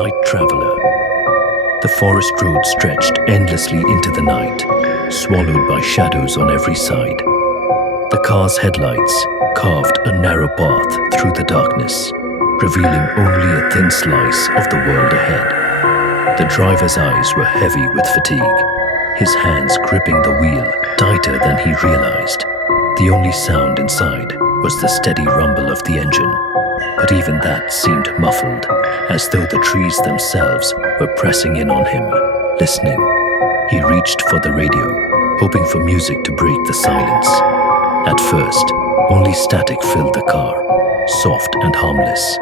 night traveler. The forest road stretched endlessly into the night, swallowed by shadows on every side. The car's headlights carved a narrow path through the darkness, revealing only a thin slice of the world ahead. The driver's eyes were heavy with fatigue, his hands gripping the wheel tighter than he realized. The only sound inside was the steady rumble of the engine, but even that seemed muffled, as though the trees themselves were pressing in on him, listening. He reached for the radio, hoping for music to break the silence. At first, only static filled the car, soft and harmless.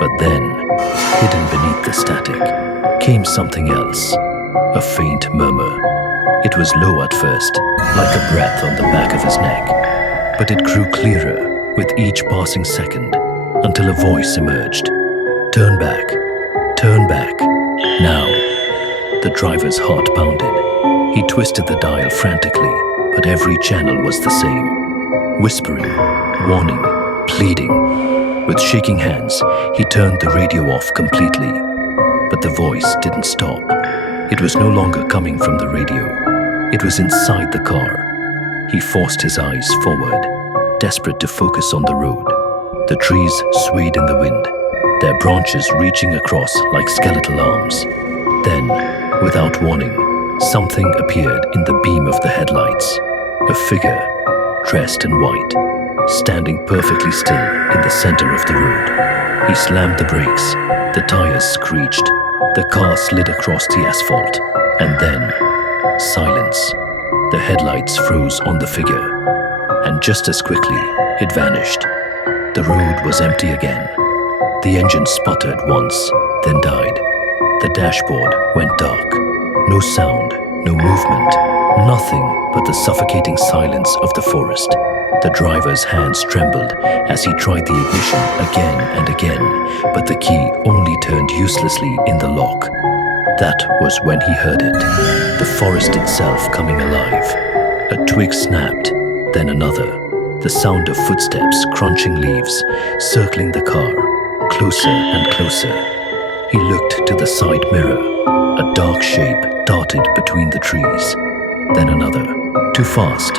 But then, hidden beneath the static, came something else, a faint murmur. It was low at first, like a breath on the back of his neck, but it grew clearer with each passing second, until a voice emerged. Turn back, now. The driver's heart pounded. He twisted the dial frantically, but every channel was the same. Whispering, warning, pleading. With shaking hands, he turned the radio off completely. But the voice didn't stop. It was no longer coming from the radio. It was inside the car. He forced his eyes forward, desperate to focus on the road. The trees swayed in the wind, their branches reaching across like skeletal arms. Then, without warning, something appeared in the beam of the headlights. A figure, dressed in white, standing perfectly still in the center of the road. He slammed the brakes, the tires screeched, the car slid across the asphalt, and then, silence. The headlights froze on the figure, and just as quickly, it vanished. The road was empty again. The engine sputtered once, then died. The dashboard went dark. No sound, no movement, nothing but the suffocating silence of the forest. The driver's hands trembled as he tried the ignition again and again, but the key only turned uselessly in the lock. That was when he heard it, the forest itself coming alive. A twig snapped, then another. The sound of footsteps crunching leaves, circling the car, closer and closer. He looked to the side mirror. A dark shape darted between the trees. Then another, too fast,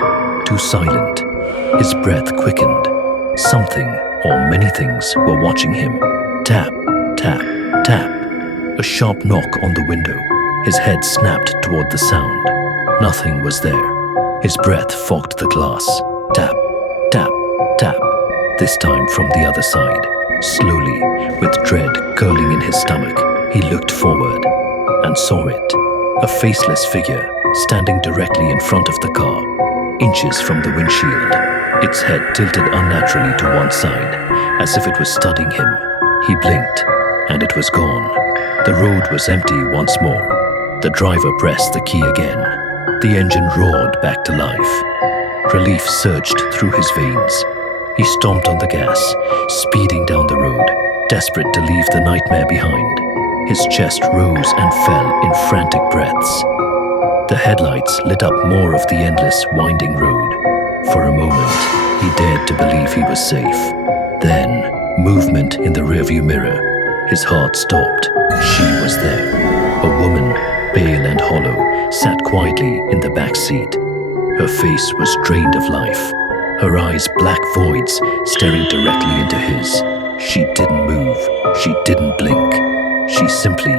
too silent. His breath quickened. Something, or many things, were watching him. Tap, tap, tap. A sharp knock on the window. His head snapped toward the sound. Nothing was there. His breath fogged the glass. Tap, tap, tap. This time from the other side. Slowly, with dread curling in his stomach, he looked forward and saw it. A faceless figure standing directly in front of the car, inches from the windshield. Its head tilted unnaturally to one side, as if it was studying him. He blinked, and it was gone. The road was empty once more. The driver pressed the key again. The engine roared back to life. Relief surged through his veins. He stomped on the gas, speeding down the road, desperate to leave the nightmare behind. His chest rose and fell in frantic breaths. The headlights lit up more of the endless, winding road. For a moment, he dared to believe he was safe. Then, movement in the rearview mirror. His heart stopped. She was there. A woman, pale and hollow, sat quietly in the back seat. Her face was drained of life. Her eyes black voids staring directly into his. She didn't move. She didn't blink. She simply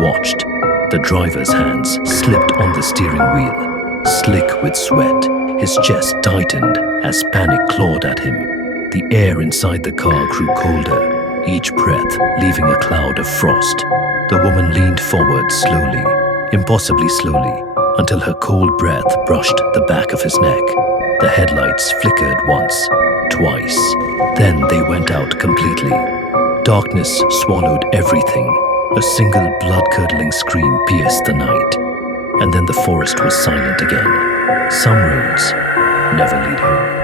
watched. The driver's hands slipped on the steering wheel. Slick with sweat, his chest tightened as panic clawed at him. The air inside the car grew colder, each breath leaving a cloud of frost. The woman leaned forward slowly, impossibly slowly, until her cold breath brushed the back of his neck. The headlights flickered once, twice, then they went out completely. Darkness swallowed everything. A single blood-curdling scream pierced the night, and then the forest was silent again. Some roads never lead home.